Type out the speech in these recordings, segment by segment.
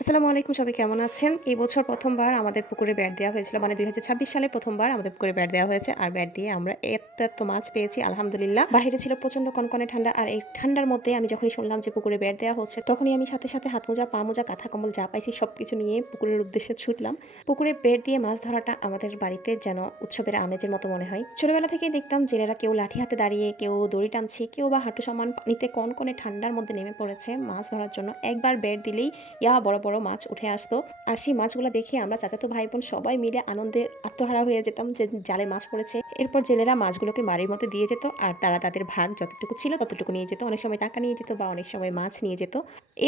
আসসালামু আলাইকুম, সবাই কেমন আছেন? এই বছর ১ম বার আমাদের পুকুরে ব্যাট দেওয়া হয়েছিল। মানে ২০২৬ সালে ১ম বার আমাদের পুকুরে ব্যাট দেওয়া হয়েছে। আর ব্যাট দিয়ে আমরা এত মাছ পেয়েছি আলহামদুলিল্লাহ। বাহিরে ছিল প্রচন্ড কনকনে ঠান্ডা। আর এই ঠান্ডার মধ্যে আমি যখনই শুনলাম যে পুকুরে ব্যাট দেওয়া হচ্ছে, তখনই আমি সাথে, সাথে হাত মোজা, পা মোজা, কাঁথা কম্বল যা পাইছি সবকিছু নিয়ে পুকুরের উদ্দেশ্যে ছুটলাম। পুকুরে ব্যাট দিয়ে মাছ ধরাটা আমাদের বাড়িতে যেন উৎসবের আমেজের মতো মনে হয়। ছোটবেলা থেকেই দেখতাম জেলেরা কেউ লাঠি হাতে দাঁড়িয়ে, কেউ দড়ি টানছে, কেউ বা হাঁটু সমান পানিতে কনকনে ঠান্ডার মধ্যে নেমে পড়েছে মাছ ধরার জন্য। একবার ব্যাট দিলেই বড়, বড় মাছ উঠে আসতো। আর সেই মাছগুলো দেখে আমরা চাচাতো ভাই-বোন সবাই মিলে আনন্দে আত্মহারা হয়ে যেতাম যে জালে মাছ পড়েছে। এরপর জেলেরা মাছগুলোকে বাড়ির মধ্যে দিয়ে যেত আর তারা তাদের ভাগ যতটুকু ছিল ততটুকু নিয়ে যেত। অনেক সময় টাকা নিয়ে যেত বা অনেক সময় মাছ নিয়ে যেত।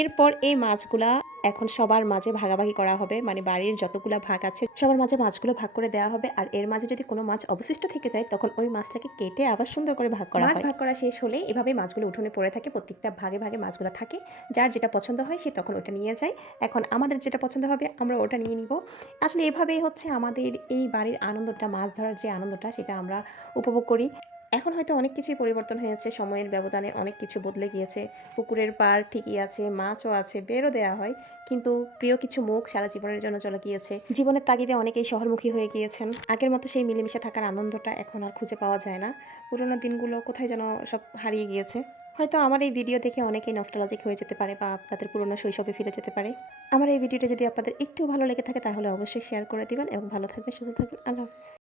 এরপর এই মাছগুলা এখন সবার মাঝে ভাগাভাগি করা হবে। মানে বাড়ির যতগুলা ভাগ আছে সবার মাঝে মাছগুলো ভাগ করে দেওয়া হবে। আর এর মাঝে যদি কোনো মাছ অবশিষ্ট থেকে যায় তখন ওই মাছটাকে কেটে আবার সুন্দর করে ভাগ করা হয়। মাছ ভাগ করা শেষ হলে এভাবে মাছগুলো উঠোনে পড়ে থাকে। প্রত্যেকটা ভাগে, ভাগে মাছগুলো থাকে। যার যেটা পছন্দ হয় সে তখন ওটা নিয়ে যায়। এখন আমাদের যেটা পছন্দ হবে আমরা ওটা নিয়ে নিব। আসলে এভাবেই হচ্ছে আমাদের এই বাড়ির আনন্দটা, মাছ ধরার যে আনন্দটা সেটা আমরা উপভোগ করি। এখন হয়তো অনেক কিছুই পরিবর্তন হয়েছে, সময়ের ব্যবধানে অনেক কিছু বদলে গিয়েছে। পুকুরের পাড় ঠিকই আছে, মাছও আছে, বেরও দেয়া হয়। কিন্তু প্রিয় কিছু মুখ সারা জীবনের জন্য চলে গিয়েছে। জীবনের তাগিদে অনেকেই শহরমুখী হয়ে গিয়েছেন। আগের মতো সেই মিলেমিশে থাকার আনন্দটা এখন আর খুঁজে পাওয়া যায় না। পুরোনো দিনগুলো কোথায় যেন সব হারিয়ে গিয়েছে। হয়তো আমার এই ভিডিও দেখে অনেকেই নস্টালজিক হয়ে যেতে পারে বা আপনাদের পুরনো শৈশবে ফিরে যেতে পারে। আমার এই ভিডিওটা যদি আপনাদের একটু ভালো লেগে থাকে তাহলে অবশ্যই শেয়ার করে দিবেন এবং ভালো থাকবেন, সুস্থ থাকবেন। আল্লাহ হাফেজ।